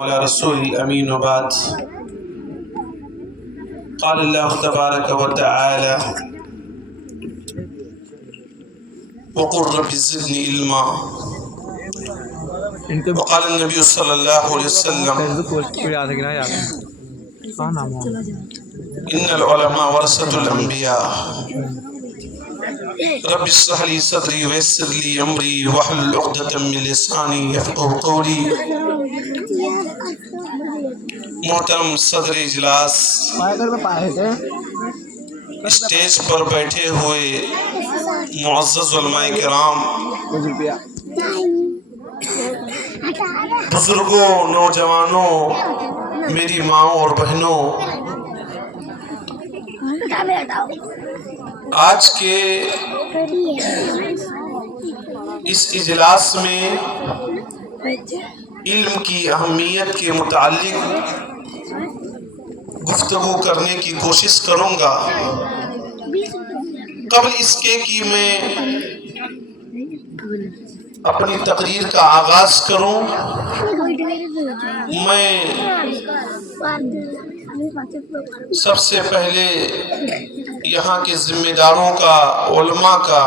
على رسول الأمين وبعد. قال الله تبارك وتعالى وقل رب زدني علما. وقال النبي صلى الله عليه وسلم إن العلماء ورثة الأنبياء. رب اشرح لي صدري ويسر لي أمري واحلل عقدة من لساني يفقهوا قولي. محترم صدر اجلاس، اسٹیج پر بیٹھے ہوئے معزز علماء کرام، بزرگوں، نوجوانوں، میری ماؤں اور بہنوں، آج کے اس اجلاس میں علم کی اہمیت کے متعلق گفتگو کرنے کی کوشش کروں گا۔ قبل اس کے کہ میں اپنی تقریر کا آغاز کروں، میں سب سے پہلے یہاں کے ذمہ داروں کا، علماء کا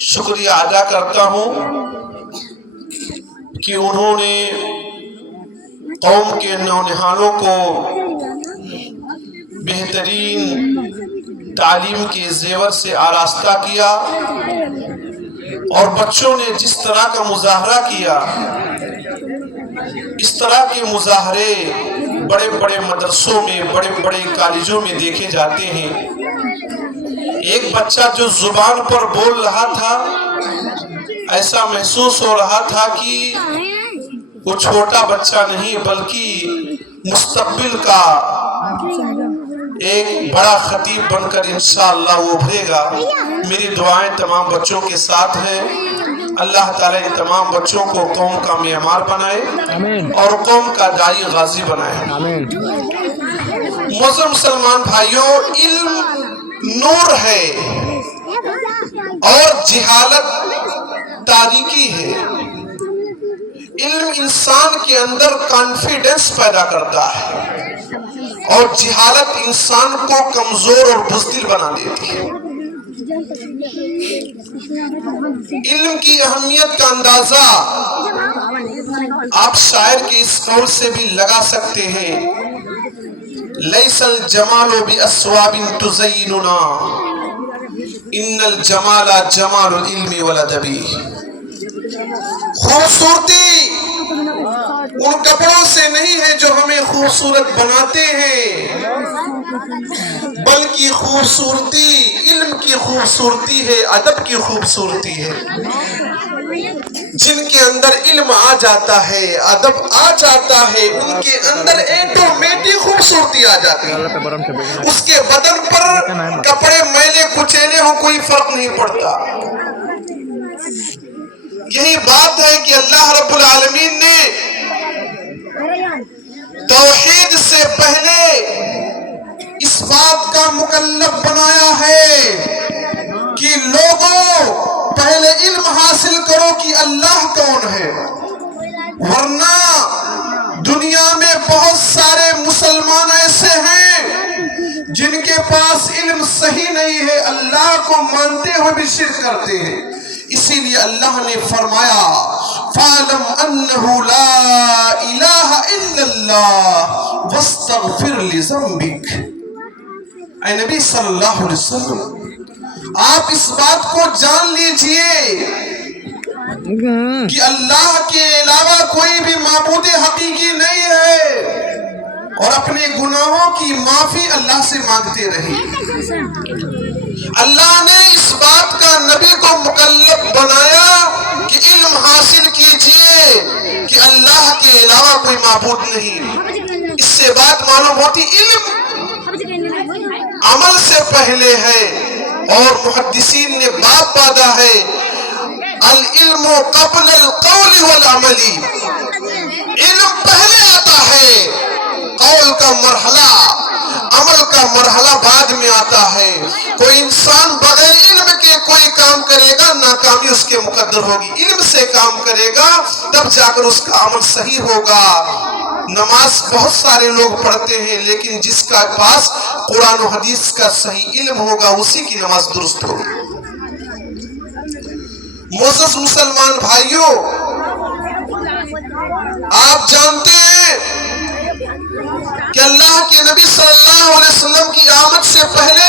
شکریہ ادا کرتا ہوں کہ انہوں نے قوم کے نونہالوں کو بہترین تعلیم کے زیور سے آراستہ کیا، اور بچوں نے جس طرح کا مظاہرہ کیا، اس طرح کے مظاہرے بڑے بڑے مدرسوں میں، بڑے بڑے کالجوں میں دیکھے جاتے ہیں۔ ایک بچہ جو زبان پر بول رہا تھا، ایسا محسوس ہو رہا تھا کہ وہ چھوٹا بچہ نہیں بلکہ مستقبل کا ایک بڑا خطیب بن کر انشاءاللہ وہ ابھرے گا۔ میری دعائیں تمام بچوں کے ساتھ ہیں۔ اللہ تعالیٰ ان تمام بچوں کو قوم کا معمار بنائے اور قوم کا داعی غازی بنائے۔ معزز مسلمان بھائیوں، علم نور ہے اور جہالت تاریکی ہے۔ علم انسان کے اندر کانفیڈنس پیدا کرتا ہے اور جہالت انسان کو کمزور اور بزدل بنا دیتی ہے۔ علم کی اہمیت کا اندازہ آپ شاعر کے اس قول سے بھی لگا سکتے ہیں، لیس الجمال باسواب تزیننا ان الجمال جمال العلم والادب۔ خوبصورتی ان کپڑوں سے نہیں ہے جو ہمیں خوبصورت بناتے ہیں، بلکہ خوبصورتی علم کی خوبصورتی ہے، ادب کی خوبصورتی ہے۔ جن کے اندر علم آ جاتا ہے، ادب آ جاتا ہے، ان کے اندر ایٹومیٹک خوبصورتی آ جاتی ہے۔ اس کے بدن پر کپڑے میلے کچیلے ہوں کوئی فرق نہیں پڑتا۔ یہی بات ہے کہ اللہ رب العالمین نے توحید سے پہلے اس بات کا مکلف بنایا ہے کہ لوگوں پہلے علم حاصل کرو کہ اللہ کون ہے، ورنہ دنیا میں بہت سارے مسلمان ایسے ہیں جن کے پاس علم صحیح نہیں ہے، اللہ کو مانتے ہوئے بھی شرک کرتے ہیں۔ اسی لیے اللہ نے فرمایا فَعْلَمْ أَنَّهُ لَا إِلَهَ إِلَّا اللَّهُ وَاسْتَغْفِرْ لِذَنْبِكَ۔ اے نبی صلی اللہ علیہ وسلم، آپ اس بات کو جان لیجئے کہ اللہ کے علاوہ کوئی بھی معبود حقیقی نہیں ہے، اور اپنے گناہوں کی معافی اللہ سے مانگتے رہے۔ اللہ نے اس بات کا نبی کو مکلف بنایا کہ علم حاصل کیجئے کہ اللہ کے علاوہ کوئی معبود نہیں۔ اس سے بات معلوم ہوتی علم عمل سے پہلے ہے، اور محدثین نے باب باندھا ہے العلم قبل القول والعمل۔ علم پہلے آتا ہے، قول کا مرحلہ، عمل کا مرحلہ بعد میں آتا ہے۔ کوئی انسان بغیر علم کے کوئی سے کام کرے گا ناکامی اس کے مقدر ہوگی. علم سے کام کرے گا تب جا کر اس کا عمل صحیح ہوگا. نماز بہت سارے لوگ پڑھتے ہیں لیکن جس کا پاس قرآن و حدیث کا صحیح علم ہوگا اسی کی نماز درست ہوگی. معزز مسلمان بھائیوں، آپ جانتے ہیں کہ اللہ کے نبی صلی اللہ علیہ وسلم کی آمد سے پہلے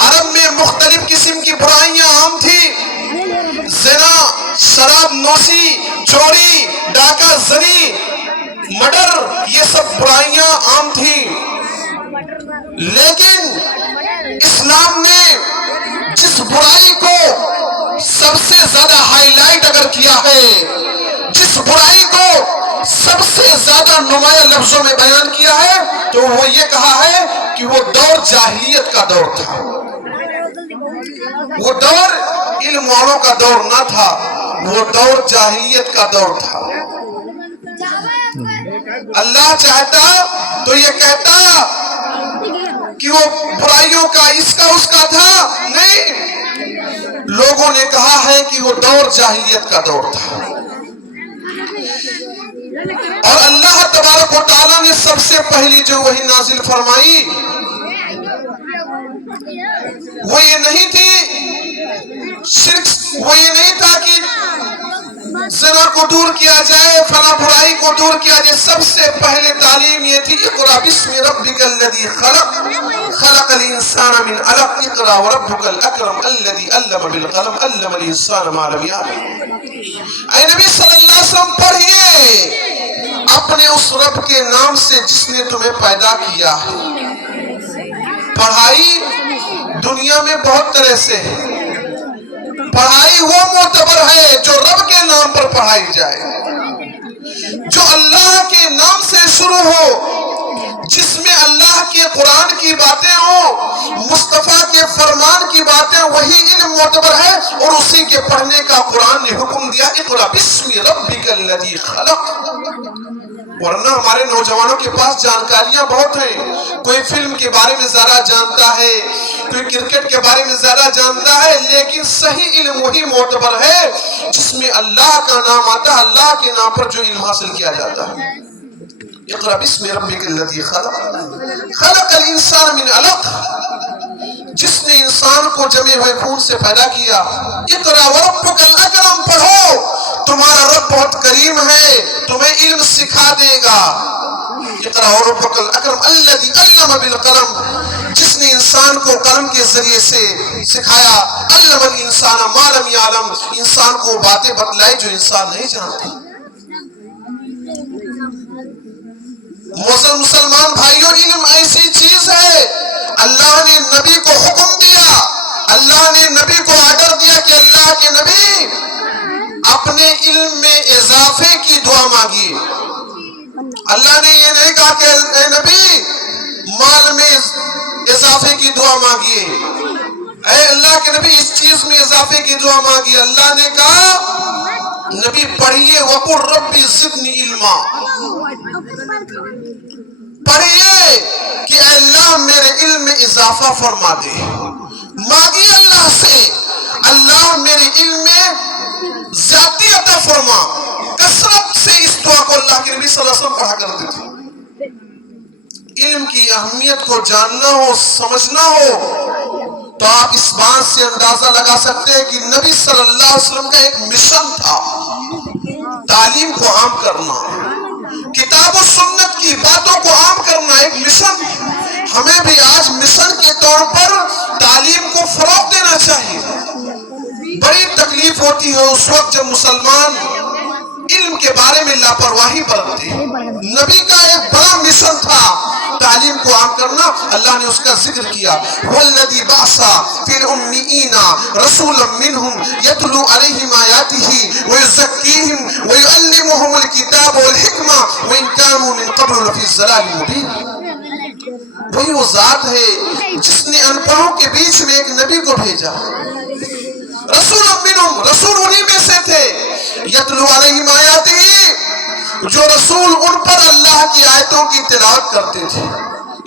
عرب میں مختلف قسم کی برائیاں عام تھی. زنا، شراب نوشی، چوری، ڈاکہ زنی، مرڈر، یہ سب برائیاں عام تھیں. لیکن اسلام نے جس برائی کو سب سے زیادہ ہائی لائٹ اگر کیا ہے، جس برائی کو سب سے زیادہ نمایاں لفظوں میں بیان کیا ہے تو وہ یہ کہا ہے کہ وہ دور جاہلیت کا دور تھا. وہ دور علم والوں کا دور نہ تھا، وہ دور جاہلیت کا دور تھا. اللہ چاہتا تو یہ کہتا کہ وہ برائیوں کا اس کا تھا، نہیں. لوگوں نے کہا ہے کہ وہ دور جاہلیت کا دور تھا. اور اللہ تبارک و تعالیٰ نے سب سے پہلی جو وحی نازل فرمائی وہ یہ نہیں تھی شرک، وہ یہ نہیں تھا کہ زنا کو دور کیا جائے، فلاں برائی کو دور کیا جائے. سب سے پہلے تعلیم یہ تھی اقرأ بسم ربک الذی خلق خلق الانسان من علق اقرأ وربک الاکرم الذی علم بالقلم علم الانسان ما لم یعلم. اے نبی صلی اللہ علیہ وسلم پڑھیے اپنے اس رب کے نام سے جس نے تمہیں پیدا کیا ہے. پڑھائی دنیا میں بہت طرح سے ہے. پڑھائی وہ معتبر ہے جو رب کے نام پر پڑھائی جائے، جو اللہ کے نام سے شروع ہو، جس میں اللہ کے قرآن کی باتیں ہوں، مصطفیٰ کے فرمان کی باتیں، وہی علم معتبر ہے. اور اسی کے پڑھنے کا قرآن نے حکم دیا اقرأ بسم ربک الذی خلق. ورنہ ہمارے نوجوانوں کے پاس جانکاریاں بہت ہیں. کوئی فلم کے بارے میں زیادہ جانتا ہے، کوئی کرکٹ کے بارے میں زیادہ جانتا ہے، لیکن صحیح علم وہی معتبر ہے جس میں اللہ کا نام آتا ہے، اللہ کے نام پر جو علم حاصل کیا جاتا ہے. اقرأ بسم ربک الذی خلق خلق الانسان من علق، جس نے انسان کو جمے ہوئے خون سے پیدا کیا. اقرأ وربک الاکرم، پڑھو تمہارا رب بہت کریم ہے، تمہیں علم سکھا دے گا. اقرأ وربک الاکرم الذی علم بالقلم، جس نے انسان کو قلم کے ذریعے سے سکھایا. علم الانسان ما لم یعلم، انسان کو باتیں بتلائی جو انسان نہیں جانتا. مسلمان بھائیوں، علم ایسی چیز ہے، اللہ نے نبی کو حکم دیا، اللہ نے نبی کو آرڈر دیا کہ اللہ کے نبی اپنے علم میں اضافے کی دعا مانگی. اللہ نے یہ نہیں کہا کہ اے نبی مال میں اضافے کی دعا مانگیے، اے اللہ کے نبی اس چیز میں اضافے کی دعا مانگیے. اللہ نے کہا نبی پڑھیے وقل ربی زدنی علما، پڑھیے کہ اے اللہ میرے علم میں اضافہ فرما دے. مانگیے اللہ سے اللہ میرے علم میں زیادتی عطا فرما. کثرت سے اس دعا کو اللہ کے نبی صلی اللہ علیہ وسلم پڑھا کرتے تھے. علم کی اہمیت کو جاننا ہو، سمجھنا ہو تو آپ اس بات سے اندازہ لگا سکتے ہیں کہ نبی صلی اللہ علیہ وسلم کا ایک مشن تھا تعلیم کو عام کرنا، کتاب و سنت کی باتوں کو عام کرنا، ایک مشن. ہمیں بھی آج مشن کے طور پر تعلیم کو فروغ دینا چاہیے. بڑی تکلیف ہوتی ہے اس وقت جب مسلمان علم کے بارے میں لاپرواہی برتتے ہیں. نبی کا ایک بڑا مشن تھا تعلیم کو عام کرنا. اللہ نے اس کا ذکر کیا والذی بعث فی الأمیین رسولا منہم یتلو علیہم آیاتہ ویزکیہم ویعلمہم الکتاب والحکمہ وإن کانوا من قبل لفی ضلال مبین. وہی وہ ذات ہے جس نے ان پڑھوں کے بیچ میں ایک نبی کو بھیجا. رسول منہم، رسول انہی میں سے تھے. یتلو علیہم آیاتہ، جو رسول ان پر اللہ کی آیتوں کی تلاوت کرتے تھے.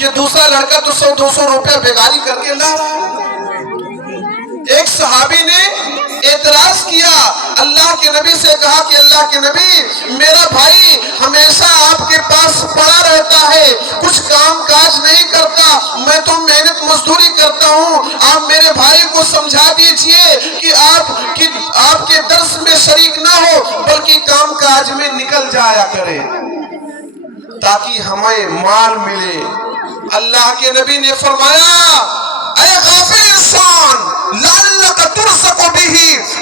یہ دوسرا لڑکا تو 100-200 روپے بیگاری کر کے لا رہا ہے۔ ایک صحابی نے اعتراض کیا، اللہ کے نبی سے کہا کہ اللہ کے نبی، میرا بھائی ہمیشہ آپ کے پاس پڑا رہتا ہے، کچھ کام کاج نہیں کرتا، میں تو محنت مزدوری کرتا ہوں، آپ میرے بھائی کو سمجھا دیجئے کہ آپ کے درس میں شریک نہ ہو بلکہ کام کاج میں نکل جایا کرے تاکہ ہمیں مال ملے۔ اللہ کے نبی نے فرمایا، اے غافل انسان، لعلک ترزق بہ،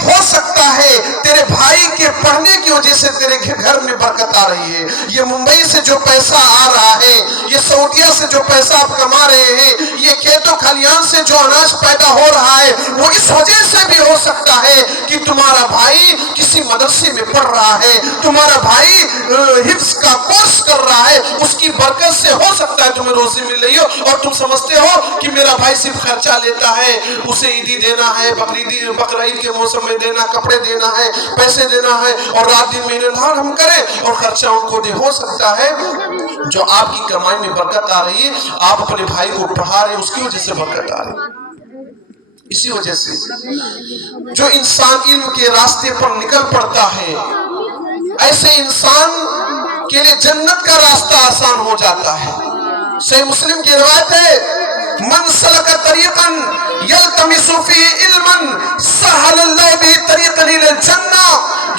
ہو سکتا ہے تیرے بھائی کے پڑھنے کی وجہ سے تیرے گھر میں برکت آ رہی ہے، یہ ممبئی سے جو پیسہ آ رہا ہے، یہ سعودیہ سے جو پیسہ آپ کما رہے ہیں، یہ کھیتوں کھلیان سے جو اناج پیدا ہو رہا ہے، وہ اس وجہ سے بھی ہو سکتا ہے کہ تمہارا بھائی کسی مدرسے میں پڑھ رہا ہے، تمہارا بھائی حفظ کا کورس کر رہا ہے، اس کی برکت سے ہو سکتا ہے تمہیں روزی مل رہی ہو، اور تم سمجھتے ہو کہ میرا بھائی صرف خرچہ لیتا ہے، اسے عیدی دینا ہے، بقرعید کے موسم میں دینا، کپڑے دینا ہے، پیسے دینا ہے، اور رات دن مہینے نہار ہم کریں اور خرچہ ان کو دے۔ ہو سکتا ہے جو آپ کی کمائی میں برکت آ رہی ہے، آپ اپنے بھائی کو پڑھا رہے ہیں، اس کی وجہ سے برکت آ رہی ہے۔ اسی وجہ سے جو انسان علم کے راستے پر نکل پڑتا ہے، ایسے انسان کے لیے جنت کا راستہ آسان ہو جاتا ہے۔ صحیح مسلم کی روایت ہے، من سلک طریقا یلتمس فیہ علما سہل اللہ بہ طریقا الی الجنہ،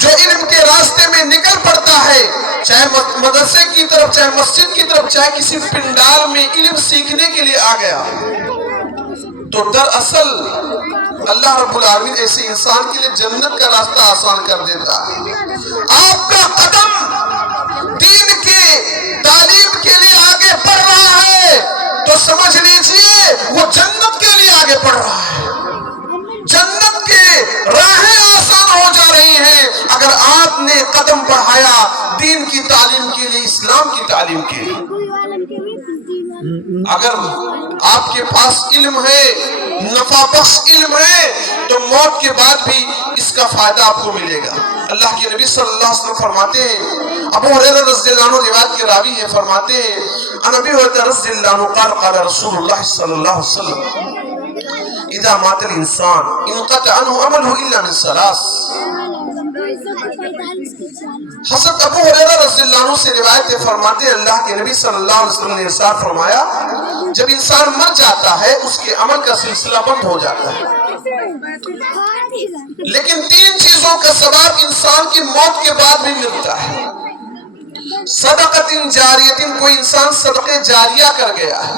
جو علم کے راستے میں نکل پڑتا ہے، چاہے مدرسے کی طرف، چاہے مسجد کی طرف، چاہے کسی پنڈال میں علم سیکھنے کے لیے آ گیا، تو دراصل اللہ رب العالمین ایسے انسان کے لیے جنت کا راستہ آسان کر دیتا ہے۔ آپ کا قدم دین کی تعلیم کے لیے آگے بڑھ رہا ہے تو سمجھ لیجئے وہ جنت کے لیے آگے بڑھ رہا ہے، جنت کے راہیں آسان ہو جا رہی ہیں اگر آپ نے قدم بڑھایا دین کی تعلیم کے لیے، اسلام کی تعلیم کے لیے۔ اگر آپ کے پاس علم ہے، نفع بخش علم ہے، تو موت کے بعد بھی اس کا فائدہ آپ کو ملے گا۔ اللہ کے نبی صلی اللہ علیہ وسلم فرماتے ہیں، ابو ہریرہ رضی اللہ عنہ روایت کے راوی ہیں، فرماتے ہیں ان ابی ہریرہ رضی اللہ عنہ قال قال رسول اللہ صلی اللہ علیہ وسلم اذا مات الانسان انقطع عنه عمله الا من ثلاث۔ حضرت ابو ہریرہ رضی اللہ عنہ سے روایت فرماتے ہیں، اللہ کے نبی صلی اللہ علیہ وسلم نے ارشاد فرمایا، جب انسان مر جاتا ہے اس کے عمل کا سلسلہ بند ہو جاتا ہے، لیکن 3 چیزوں کا ثواب انسان کی موت کے بعد بھی ملتا ہے۔ صدقۃ جاریۃ، کوئی انسان صدقہ جاریہ کر گیا ہے۔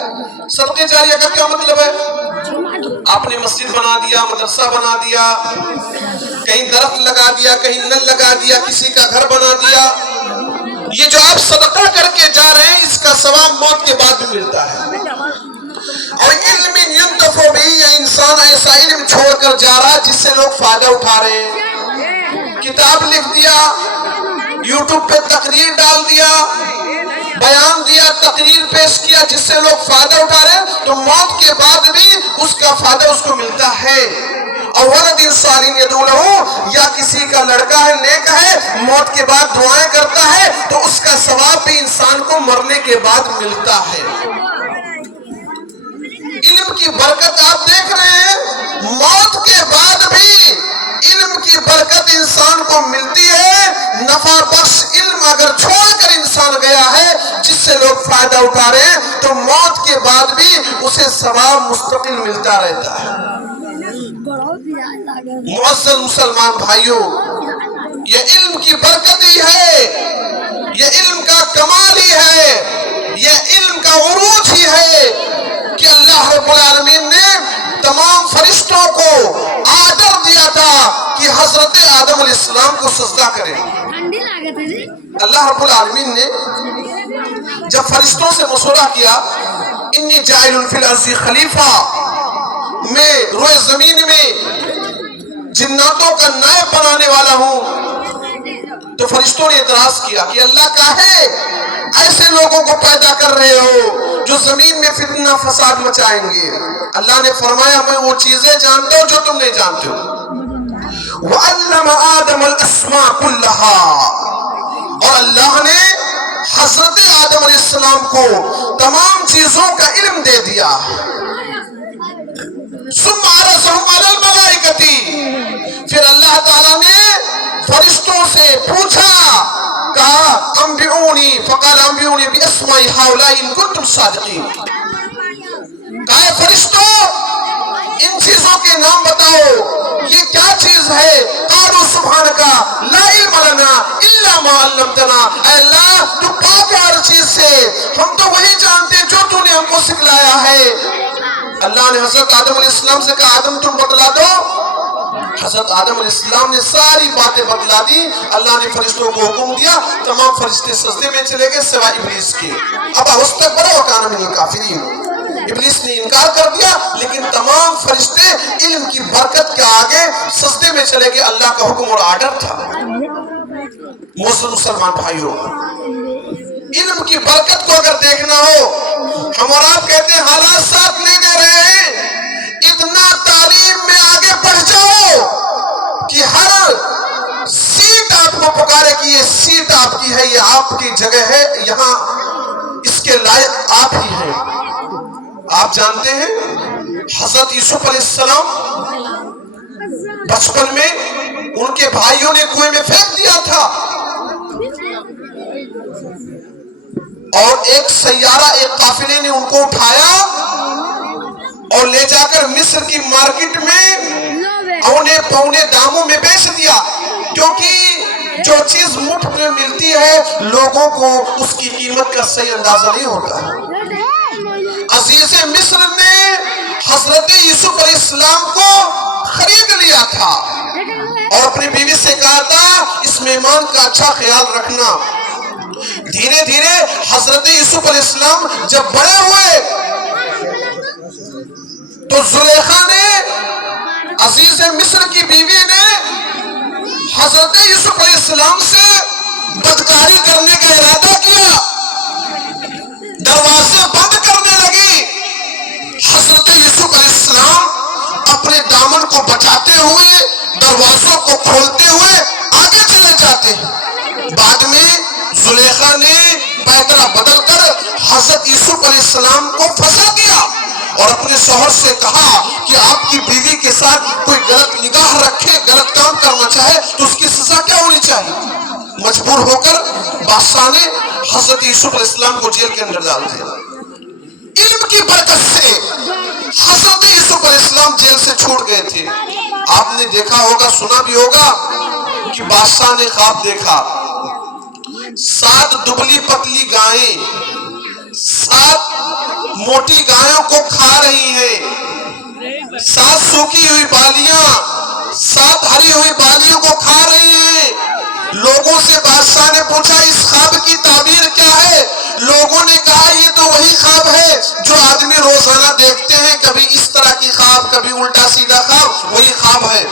صدقہ جاریہ کا کیا مطلب ہے؟ آپ نے مسجد بنا دیا، مدرسہ بنا دیا، کہیں درخت لگا دیا، کہیں نل لگا دیا، کسی کا گھر بنا دیا، یہ جو آپ صدقہ کر کے جا رہے ہیں اس کا ثواب موت کے بعد بھی ملتا ہے۔ اور علم ينتفع به، یہ انسان ایسا علم چھوڑ کر جا رہا جس سے لوگ فائدہ اٹھا رہے ہیں، کتاب لکھ دیا، یوٹیوب پہ تقریر ڈال دیا، بیان دیا، تقریر پیش کیا جس سے لوگ فائدہ اٹھا رہے ہیں، تو موت کے بعد بھی اس کا فائدہ اس کو ملتا ہے۔ اور ولد صالح یدعو لہ، یا کسی کا لڑکا ہے نیک ہے، موت کے بعد دعائیں کرتا ہے تو اس کا ثواب بھی انسان کو مرنے کے بعد ملتا ہے۔ علم کی برکت آپ دیکھ رہے ہیں، موت کے بعد بھی علم کی برکت انسان کو ملتی ہے۔ نفع بخش علم اگر چھوڑ کر انسان گیا ہے جس سے لوگ فائدہ اٹھا رہے ہیں تو موت کے بعد بھی اسے ثواب مستقل ملتا رہتا ہے۔ معزز مسلمان بھائیوں، یہ علم کی برکت ہی ہے، یہ علم کا کمال ہی ہے، یہ علم کا عروج ہی ہے کہ اللہ رب العالمین نے تمام فرشتوں کو آرڈر دیا تھا کہ حضرت آدم علیہ السلام کو سجدہ کریں۔ اللہ رب العالمین نے جب فرشتوں سے مشورہ کیا، انی جاعل فی الارض خلیفہ، میں روئے زمین میں جناتوں کا نائب بنانے والا ہوں، تو فرشتوں نے اعتراض کیا کہ اللہ کاہے ایسے لوگوں کو پیدا کر رہے ہو جو زمین میں فتنہ فساد مچائیں گے؟ اللہ نے فرمایا میں وہ چیزیں جانتا ہوں جو تم نہیں جانتے ہو۔ وَعَلَّمَ آدَمَ الْأَسْمَاءَ كُلَّهَا، اور اللہ نے حضرت آدم علیہ السلام کو تمام چیزوں کا علم دے دیا. ثم عرضهم علی الملائکۃ، پھر اللہ تعالیٰ نے فرشتوں سے پوچھا، کہا انبئونی، فقال انبئونی باسماء هؤلاء ان کنتم صادقین. کہا فرشتوں ان چیزوں کے نام بتاؤ، یہ کیا چیز ہے؟ قالوا سبحانک لا علم لنا الا ما علمتنا. اے اللہ تو پاک ہے ہر چیز سے، ہم تو وہی جانتے جو تو نے ہم کو سکھلایا ہے. اللہ نے حضرت آدم علیہ السلام سے کہا آدم تم بتلا دو. حضرت آدم علیہ السلام نے ساری باتیں بتلا دی. اللہ نے فرشتوں کو حکم دیا، تمام فرشتے سجدے میں چلے گئے سوائے ابلیس کے. اب استکبر وکان من الکافرین. ابلیس نے انکار کر دیا، لیکن تمام فرشتے علم کی برکت کے آگے سجدے میں چلے گئے. اللہ کا حکم اور آرڈر تھا. مسلمان بھائیوں، علم کی برکت کو اگر دیکھنا ہو، ہم اور آپ کہتے ہیں حالات ساتھ نہیں دے رہے ہیں. اتنا تعلیم میں آگے بڑھ جاؤ کہ ہر سیٹ آپ کو پکارے کہ یہ سیٹ آپ کی ہے، یہ آپ کی جگہ ہے، یہاں اس کے لائق آپ ہی ہیں. آپ جانتے ہیں حضرت یوسف علیہ السلام بچپن میں ان کے بھائیوں نے کنویں میں پھینک دیا تھا، اور ایک سیارہ، ایک قافلے نے ان کو اٹھایا اور لے جا کر مصر کی مارکیٹ میں اونے پونے داموں میں بیچ دیا. کیونکہ جو چیز مفت میں ملتی ہے لوگوں کو اس کی قیمت کا صحیح اندازہ نہیں ہوتا. عزیز مصر نے حضرت یوسف علیہ السلام کو خرید لیا تھا اور اپنی بیوی سے کہا تھا اس مہمان کا اچھا خیال رکھنا. دھیرے دھیرے حضرت یوسف علیہ السلام جب بڑے ہوئے تو زلیخا نے، عزیز مصر کی بیوی نے، حضرت یوسف علیہ السلام سے بدکاری کرنے کا ارادہ کیا. دروازے بند کرنے لگی. حضرت یوسف علیہ السلام اپنے دامن کو بچاتے ہوئے، دروازوں کو کھولتے ہوئے آگے چلے جاتے. بعد میں زلیخا نے پیترا بدل کر حضرت یوسف علیہ السلام کو پھنسا دیا اور اپنے شوہر سے کہا کہ آپ کی بیوی کے ساتھ کوئی غلط نگاہ رکھے، غلط کام کرنا چاہے تو اس کی سزا کیا ہونی چاہیے. مجبور ہو کر بادشاہ نے حضرت یوسف علیہ السلام کو جیل کے اندر ڈال دیا. علم کی برکت سے حضرت یوسف علیہ السلام جیل سے چھوٹ گئے تھے. آپ نے دیکھا ہوگا، سنا بھی ہوگا کہ بادشاہ نے خواب دیکھا 7 دبلی پتلی گائیں 7 موٹی گایوں کو کھا رہی ہیں، 7 سوکھی ہوئی بالیاں 7 ہری ہوئی بالیوں کو کھا رہی ہیں. لوگوں سے بادشاہ نے پوچھا اس خواب کی تعبیر کیا ہے؟ لوگوں نے کہا یہ تو وہی خواب ہے جو آدمی روزانہ دیکھتے ہیں، کبھی اس طرح کی خواب، کبھی الٹا سیدھا خواب، وہی خواب ہے.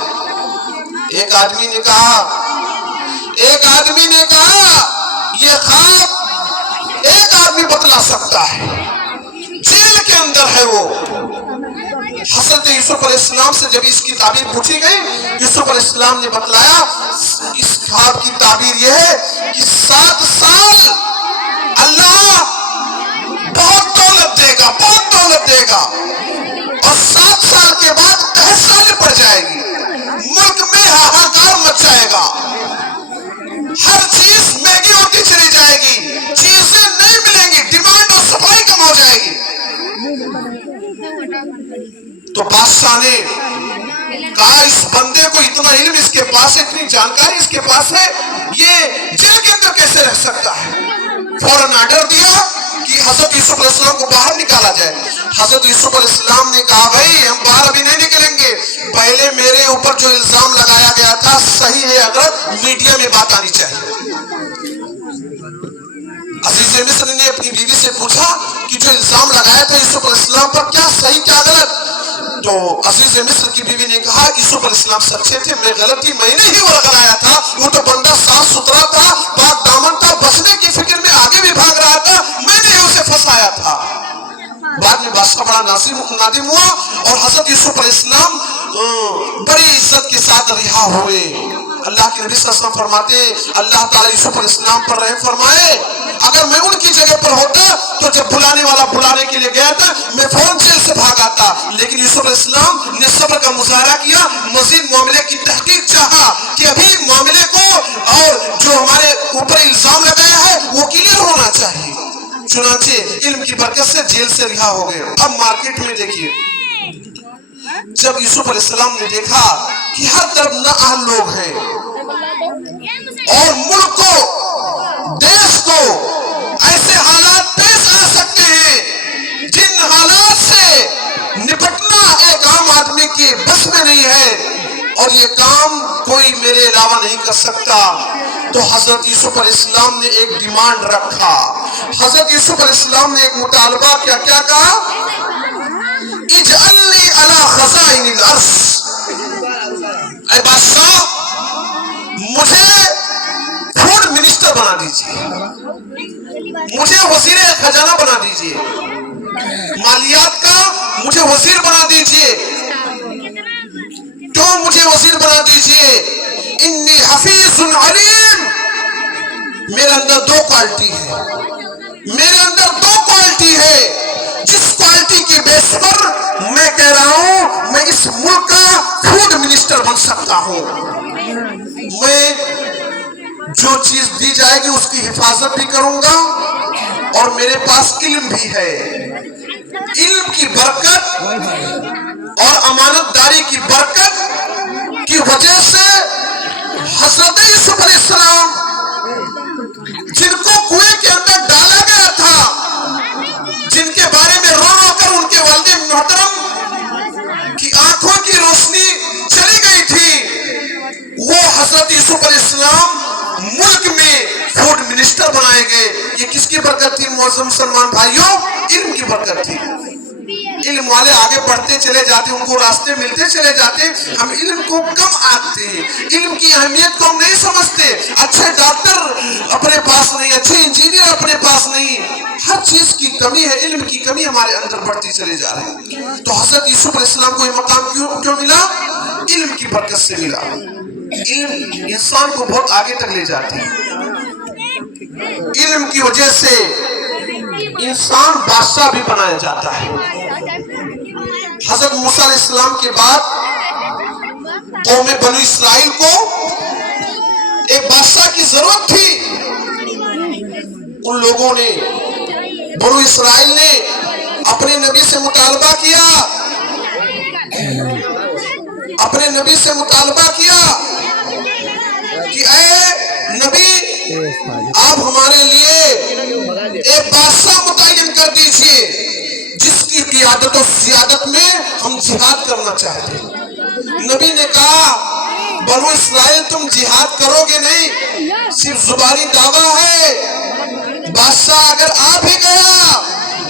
ایک آدمی نے کہا یہ خواب ایک آدمی بتلا سکتا ہے، جیل کے اندر ہے وہ. حضرت یوسف علیہ السلام سے جب اس کی تعبیر پوچھی گئی، یوسف علیہ السلام نے بتلایا اس خواب کی تعبیر یہ ہے کہ 7 سال اللہ بہت دولت دے گا اور 7 سال کے بعد قحط سالی پڑ جائے گی، ملک میں ہاہاکار مچ جائے گا، ہر چیز مہنگی ہوتی چلی جائے گی، چیزیں نہیں ملیں گی، ڈیمانڈ اور سپلائی کم ہو جائے گی. تو بادشاہ نے کہا اس بندے کو اتنا علم اس کے پاس ہے، اتنی جانکاری اس کے پاس ہے، یہ جیل کے اندر کیسے رہ سکتا ہے؟ فوراً آرڈر دیا کہ حضرت یوسف علیہ السلام کو باہر نکالا جائے. حضرت یوسف علیہ السلام نے کہا بھائی ہم باہر ابھی نہیں نکلیں گے، پہلے میرے اوپر جو الزام لگایا گیا تھا صحیح ہے، اگر میڈیا میں بات آنی چاہیے. عزیز مصر نے اپنی بیوی سے پوچھا کہ جو الزام لگایا تھا یوسف علیہ السلام پر کیا صحیح کیا غلط؟ تو عزیز مصر کی بیوی نے کہا یوسف علیہ السلام سچے تھے، میں غلط تھی، میں نے ہی وہ لگایا تھا، وہ تو بندہ صاف ستھرا تھا، پاک دامن تھا، بچنے کی فکر میں آگے بھی بھاگ رہا تھا، میں نے اسے پھنسایا تھا. بعد میں بادشاہ بڑا نادم ہوا اور حضرت یوسف علیہ السلام بڑی عزت کے ساتھ رہا ہوئے. اللہ کے نبی صلی اللہ علیہ وسلم فرماتے ہیں اللہ تعالیٰ یوسف علیہ السلام پر رحم فرمائے، اگر میں ان کی جگہ پر ہوتا تو جب بلانے والا بلانے کے لیے گیا تھا میں فوراً جیل سے بھاگ آتا، لیکن یوسف علیہ السلام نے صبر کا مظاہرہ کیا، مزید معاملے کی تحقیق چاہا کہ ابھی معاملے کو اور جو ہمارے اوپر الزام لگایا ہے وہ کلیئر ہونا چاہیے۔ چنانچہ علم کی برکت سے جیل سے رہا ہو گئے۔ اب مارکیٹ میں دیکھیے، جب یوسف علیہ السلام نے دیکھا کہ ہر طرف نااہل لوگ ہیں اور ملک کو دیش کو ایسے حالات پیش آ سکتے ہیں جن حالات سے نپٹنا ایک عام آدمی کے بس میں نہیں ہے اور یہ کام کوئی میرے علاوہ نہیں کر سکتا، تو حضرت یوسف علیہ السلام نے ایک ڈیمانڈ رکھا۔ حضرت یوسف علیہ السلام نے ایک مطالبہ کیا کہا؟ اجعلنی علی خزائن الارض، اے بادشاہ مجھے فوڈ منسٹر بنا دیجئے، مجھے وزیر خزانہ بنا دیجئے، مالیات کا مجھے وزیر بنا دیجئے۔ کیوں مجھے وزیر بنا دیجئے؟ انی حفیظ علیم، میرے اندر دو کوالٹی ہے، میرے اندر دو کوالٹی ہے، جس کوالٹی کے بیس پر میں کہہ رہا ہوں میں اس ملک کا فوڈ منسٹر بن سکتا ہوں۔ میں جو چیز دی جائے گی اس کی حفاظت بھی کروں گا اور میرے پاس علم بھی ہے، علم کی برکت اور امانت داری کی برکت کی وجہ سے حضرت یوسف علیہ السلام جن کو کنویں کے اندر ڈالا گیا تھا، جن کے بارے میں رو رو کر ان کے والد محترم کی آنکھوں کی روشنی چلی گئی تھی، وہ حضرت یوسف علیہ السلام ملک میں فوڈ منسٹر بنائے گئے۔ یہ کس کی برکت تھی معزز مسلمان بھائیوں؟ علم کی برکت تھی۔ علم والے آگے بڑھتے چلے جاتے، ان کو راستے ملتے چلے جاتے، ہم علم کو کم آتے ہیں، علم کی اہمیت کو ہم نہیں سمجھتے۔ اچھے ڈاکٹر اپنے پاس نہیں، اچھے انجینئر اپنے پاس نہیں، ہر چیز کی کمی ہے، علم کی کمی ہمارے اندر بڑھتی چلے جا رہی ہے۔ تو حضرت یوسف علیہ السلام کو یہ مقام کیوں ملا؟ علم کی برکت سے ملا۔ علم انسان کو بہت آگے تک لے جاتی ہے، علم کی وجہ سے انسان بادشاہ بھی بنایا جاتا ہے۔ حضرت موسیٰ علیہ السلام کے بعد قوم بنو اسرائیل کو ایک بادشاہ کی ضرورت تھی۔ ان لوگوں نے، بنو اسرائیل نے اپنے نبی سے مطالبہ کیا، اپنے نبی سے مطالبہ کیا کہ اے نبی آپ ہمارے لیے ایک بادشاہ متعین کر دیجئے جس کی قیادت و سیادت میں ہم جہاد کرنا چاہتے ہیں۔ نبی نے کہا بنو اسرائیل تم جہاد کرو گے نہیں، صرف زبانی دعویٰ ہے، بادشاہ اگر آ بھی گیا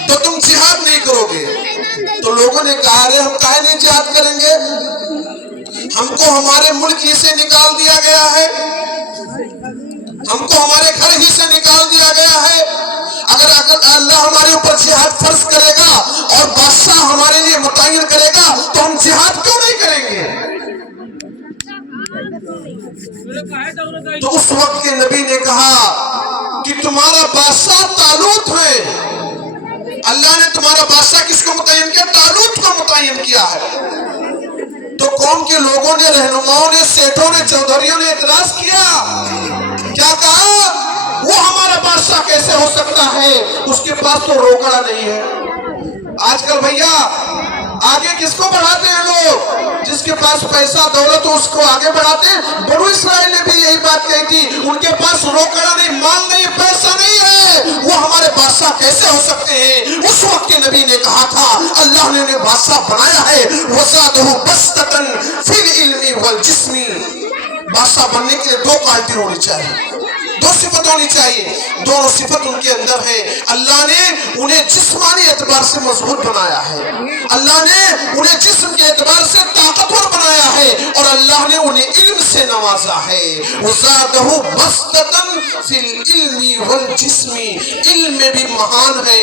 تو تم جہاد نہیں کرو گے۔ تو لوگوں نے کہا ارے ہم کاہے نہیں جہاد کریں گے، ہم کو ہمارے ملک ہی سے نکال دیا گیا ہے، ہم کو ہمارے گھر ہی سے نکال دیا گیا ہے، اگر اللہ ہمارے اوپر جہاد فرض کرے گا اور بادشاہ ہمارے لیے متعین کرے گا تو ہم جہاد کیوں نہیں کریں گے؟ تو اس وقت کے نبی نے کہا کہ تمہارا بادشاہ طالوت ہے، اللہ نے تمہارا بادشاہ کس کو متعین کیا؟ طالوت کو متعین کیا ہے۔ تو قوم کے لوگوں نے، رہنماؤں نے، سیٹھوں نے، چودھریوں نے اعتراض کیا، کیا کہا وہ ہمارا بادشاہ کیسے ہو سکتا ہے، اس کے پاس تو روکڑا نہیں ہے۔ آج کل بھیا آگے کس کو بڑھاتے ہیں لوگ؟ جس کے پاس پیسہ دولت ہو اس کو آگے بڑھاتے ہیں۔ بنو اسرائیل نے بھی یہی بات کہی تھی، ان کے پاس روکڑا نہیں، مال نہیں، پیسہ نہیں ہے، وہ ہمارے بادشاہ کیسے ہو سکتے ہیں؟ اس وقت کے نبی نے کہا تھا اللہ نے انہیں بادشاہ بنایا ہے، وَزَادَهُ بَسْطَةً فِي الْعِلْمِ وَالْجِسْمِ۔ بادشاہ بننے کے لیے دو کوالٹی ہونی چاہیے، دو صفت ہونی چاہیے، دونوں صفت ان کے اندر ہے۔ اللہ نے انہیں جسمانی اعتبار سے مضبوط بنایا ہے، اللہ نے انہیں جسم کے اعتبار سے طاقتور بنایا ہے، اور اللہ نے انہیں علم سے نوازا ہے۔ وَزَادَهُ بَسْطَةً فِي الْعِلْمِ وَالْجِسْمِ، علم میں بھی مہان ہے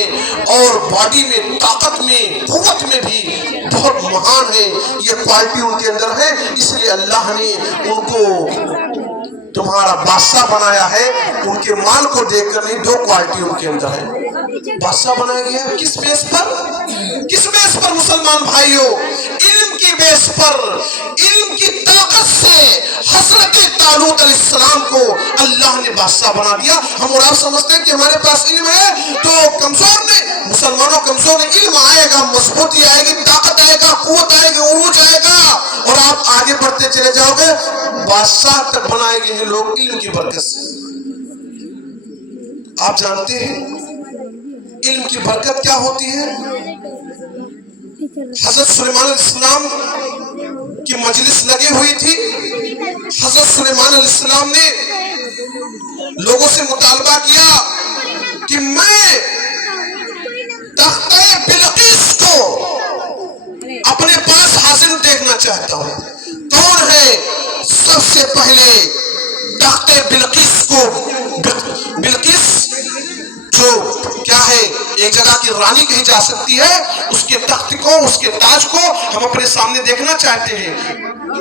اور باڈی میں، طاقت میں، قوت میں بھی بہت مہان ہے۔ یہ کوالٹی ان کے اندر ہے، اس لیے اللہ نے ان کو تمہارا بادشاہ بنایا ہے، ان کے مال کو دیکھ کر نہیں، 2 کوالٹی ان کے اندر ہے۔ بادشاہ بنایا گیا ہے کس بیس پر؟ کس بیس پر مسلمان بھائیوں؟ علم کی بیس پر، علم کی طاقت سے حضرت طالوت علیہ السلام کو اللہ نے بادشاہ بنا دیا۔ ہم اور آپ سمجھتے ہیں کہ ہمارے پاس علم ہے تو کمزور نہیں، مسلمانوں کمزور نہیں، علم آئے گا، مضبوطی آئے گی، طاقت آئے گا، قوت آئے گی، عروج آئے گا، اور آپ آگے بڑھتے چلے جاؤ گے۔ بادشاہ تک بنائے گئے ہیں لوگ علم کی برکت سے۔ آپ جانتے ہیں علم کی برکت کیا ہوتی ہے؟ حضرت سلیمان علیہ السلام کی مجلس لگی ہوئی تھی، حضرت سلیمان علیہ السلام نے لوگوں سے مطالبہ کیا کہ میں تختہ بلقیس کو اپنے پاس حاضر دیکھنا چاہتا ہوں۔ کون ہے سب سے پہلے تختہ بلقیس کو؟ بلقیس جو کیا ہے، ایک جگہ کی رانی کہی جا سکتی ہے، اس کے تخت کو، اس کے تاج کو ہم اپنے سامنے دیکھنا چاہتے ہیں۔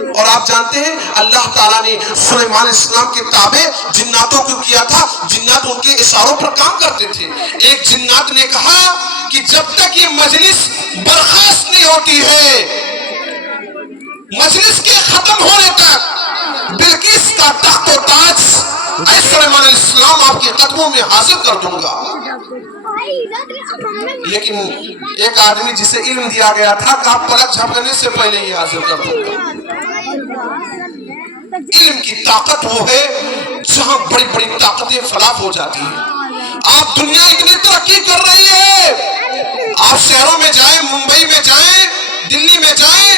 اور آپ جانتے ہیں اللہ تعالیٰ نے سلیمان علیہ السلام کے تابع جناتوں کو کیا تھا، جنات ان کے اشاروں پر کام کرتے تھے۔ ایک جنات نے کہا کہ جب تک یہ مجلس برخاست نہیں ہوتی ہے، مجلس کے ختم ہونے تک بلقیس کا تخت و تاج اے سلیمان علیہ السلام آپ کے قدموں میں حاضر کر دوں گا۔ لیکن ایک آدمی جسے علم دیا گیا تھا کہ آپ پلک جھپکنے سے پہلے ہی حاضر کر دوں گا۔ علم کی طاقت وہ ہے جہاں بڑی بڑی طاقتیں فلاح ہو جاتی ہیں۔ آپ دنیا اتنی ترقی کر رہی ہے، آپ شہروں میں جائیں، ممبئی میں جائیں، دلی میں جائیں،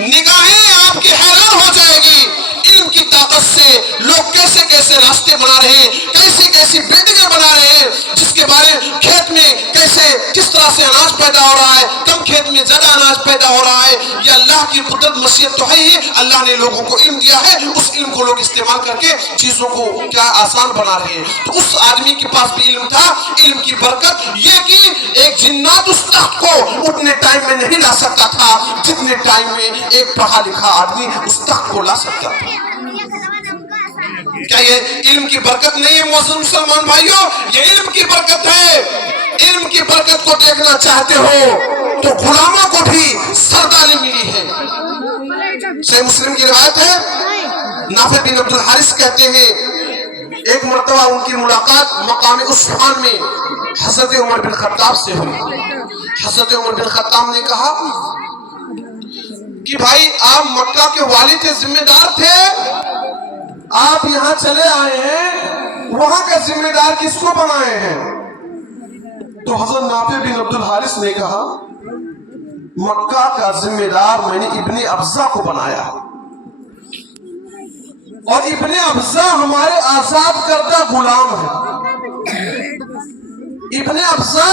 نگاہیں آپ کی حیران ہو جائے گی علم کی طاقت سے لوگ کیسے کیسے راستے بنا رہے ہیں، کیسی کیسی بلڈنگیں بنا رہے ہیں، جس کے بارے کھیت میں کیسے کس طرح سے اناج پیدا ہو رہا ہے، کم کھیت میں زیادہ اناج پیدا ہو رہا ہے۔ یہ اللہ کی قدرت مشیت تو ہے ہی، اللہ نے لوگوں کو علم دیا ہے، اس علم کو لوگ استعمال کر کے چیزوں کو کیا آسان بنا رہے ہیں۔ تو اس آدمی کے پاس بھی علم تھا، علم کی برکت یہ کہ ایک جنات اس تخت کو اتنے ٹائم میں نہیں لا سکتا تھا جتنے ٹائم میں ایک پڑھا لکھا آدمی اس تخت کو لا سکتا تھا۔ کیا یہ علم کی برکت نہیں ہے معزز مسلمان بھائیوں؟ یہ علم کی برکت ہے۔ علم کی برکت کو دیکھنا چاہتے ہو تو غلاموں کو بھی سرداری ملی ہے۔ صحیح مسلم کی روایت ہے، نافع بن عبد الحارث کہتے ہیں ایک مرتبہ ان کی ملاقات مقام عثمان میں حضرت عمر بن خطاب سے ہوئی۔ حضرت عمر بن خطاب نے کہا کہ بھائی آپ مکہ کے والی کے ذمہ دار تھے، آپ یہاں چلے آئے ہیں، وہاں کا ذمہ دار کس کو بنائے ہیں؟ تو حضرت نافع بن عبد الحارث نے کہا مکہ کا ذمہ دار میں نے ابن ابزہ کو بنایا، اور ابن ابزہ ہمارے آزاد کردہ غلام ہے۔ ابن ابزہ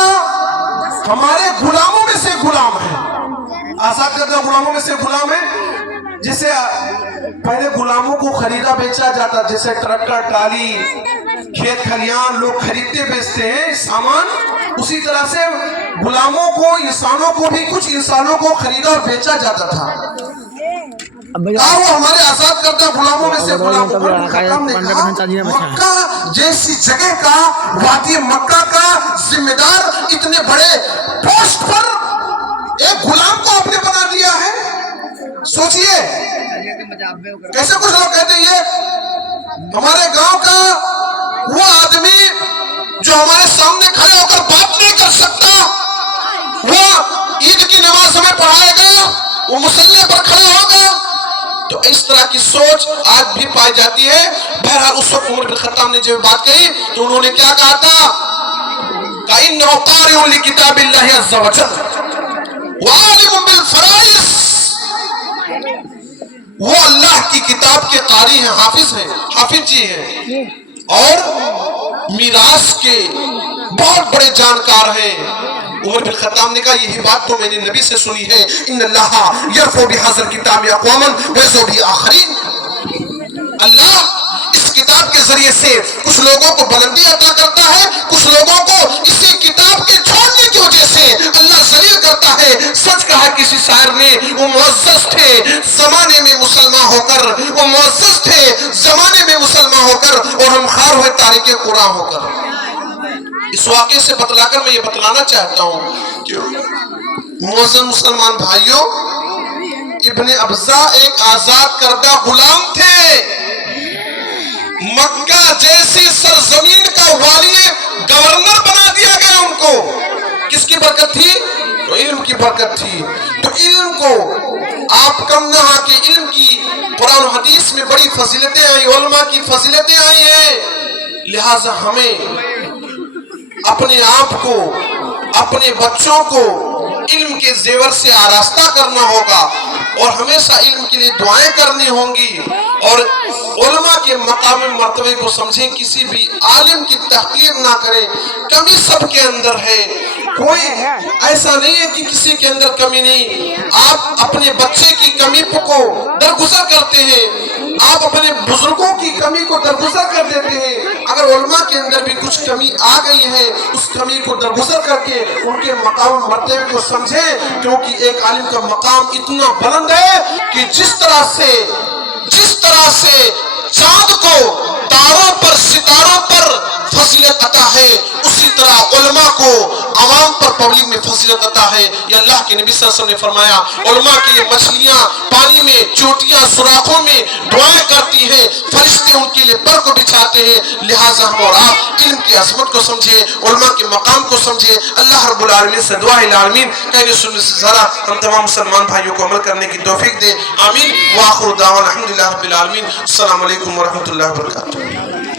ہمارے غلاموں میں سے غلام ہے، آزاد کردہ غلاموں میں سے غلام ہے۔ جسے پہلے غلاموں کو خریدا بیچا جاتا، جیسے ٹریکٹر، ٹرالی، کھیت کھلیان لوگ خریدتے بیچتے ہیں سامان، اسی طرح سے غلاموں کو، انسانوں کو بھی کچھ انسانوں کو خریدا اور بیچا جاتا تھا۔ وہ ہمارے آزاد کردہ غلاموں میں سے غلام عمر بن خطاب نے کہا مکہ جیسی جگہ کا، وادی مکہ کا ذمہ دار اتنے بڑے پوسٹ پر ایک غلام کو آپ نے بنا دیا ہے۔ سوچئے کیسے کچھ لوگ کہتے ہیں یہ ہمارے گاؤں کا وہ آدمی جو ہمارے سامنے کھڑے ہو کر بات نہیں کر سکتا، وہ عید کی نماز ہمیں پڑھائے گا، وہ مصلی پر کھڑا ہوگا۔ تو اس طرح کی سوچ آج بھی پائی جاتی ہے۔ بہرحال اس وقت عمر بن خطاب نے جب بات کہی تو انہوں نے کیا کہا تھا؟ کَإِنَّهُ قَارِئٌ لِكِتَابِ اللَّهِ عَزَّ وَجَلَّ وَعَالِمٌ بِالْفَرَائِضِ، وہ اللہ کی کتاب کے قاری ہیں، حافظ ہیں، حافظ جی ہیں، اور میراث کے بہت بڑے جانکار ہیں۔ عمر بن خطاب نے کہا یہی بات تو میں نے نبی سے سنی ہے، ان اللہ یرفع بہذا الکتاب اقواما ویذو بآخرین، اللہ اس کتاب کے ذریعے سے کچھ لوگوں کو بلندی عطا کرتا ہے، کچھ لوگوں کو اسی کتاب کے چھوڑنے کی وجہ سے اللہ ذلیل کرتا ہوتا ہے. سچ کہا کسی شاعر نے, وہ معزز تھے زمانے میں مسلمان ہو کر, وہ معزز تھے زمانے میں مسلمان ہو کر, اور ہم خار ہوئے تارک قرآن ہو کر. اس واقعے سے بتلا کر میں یہ بتلانا چاہتا ہوں کہ معزز مسلمان بھائیوں, ابن ابزا ایک آزاد کردہ غلام تھے. مکہ جیسی سرزمین کا والی گورنر بنا دیا گیا ان کو. کس کی برکت تھی؟ تو علم کی برکت تھی. تو علم کو آپ کم نہ ہاں کہ علم کی قرآن و حدیث میں بڑی فضیلتیں آئی, علماء کی فضیلتیں آئی ہیں. لہٰذا ہمیں اپنے آپ کو, اپنے بچوں کو علم کے زیور سے آراستہ کرنا ہوگا, اور ہمیشہ علم کے لیے دعائیں کرنی ہوں گی, اور علماء کے مقام مرتبے کو سمجھیں. کسی بھی عالم کی تحقیر نہ کریں. کمی سب کے اندر ہے, کوئی ایسا نہیں ہے کہ کسی کے اندر کمی نہیں. آپ اپنے بچے کی کمی کو درگزر کرتے ہیں, آپ اپنے بزرگوں کی کمی کو درگزر کر دیتے ہیں. اگر علماء کے اندر بھی کچھ کمی آ گئی ہے, اس کمی کو درگزر کر کے ان کے مقام مرتبے کو سمجھیں, کیونکہ ایک عالم کا مقام اتنا بلند ہے کہ جس طرح سے چاند کو تاروں پر, ستاروں پر فضیلت عطا ہے, اسی طرح علماء کو عوام پر, پبلک میں فضیلت عطا ہے. یہ اللہ کے نبی صلی اللہ علیہ وسلم نے فرمایا, علماء کے لیے مچھلیاں پانی میں, چوٹیاں سوراخوں میں دعائیں کرتی ہیں, فرشتے ان کے لیے پر کو بچھاتے ہیں. لہٰذا ہم اور آپ علم کی عظمت کو سمجھے, علماء کے مقام کو سمجھے. اللہ رب العالمین سے دعا ہے العالمین کہنے سننے سے ذرا ہم تمام مسلمان بھائیوں کو عمل کرنے کی توفیق دے. آمین. وآخر دعوانا الحمدللہ رب العالمین. السلام علیکم ورحمۃ اللہ وبرکاتہ.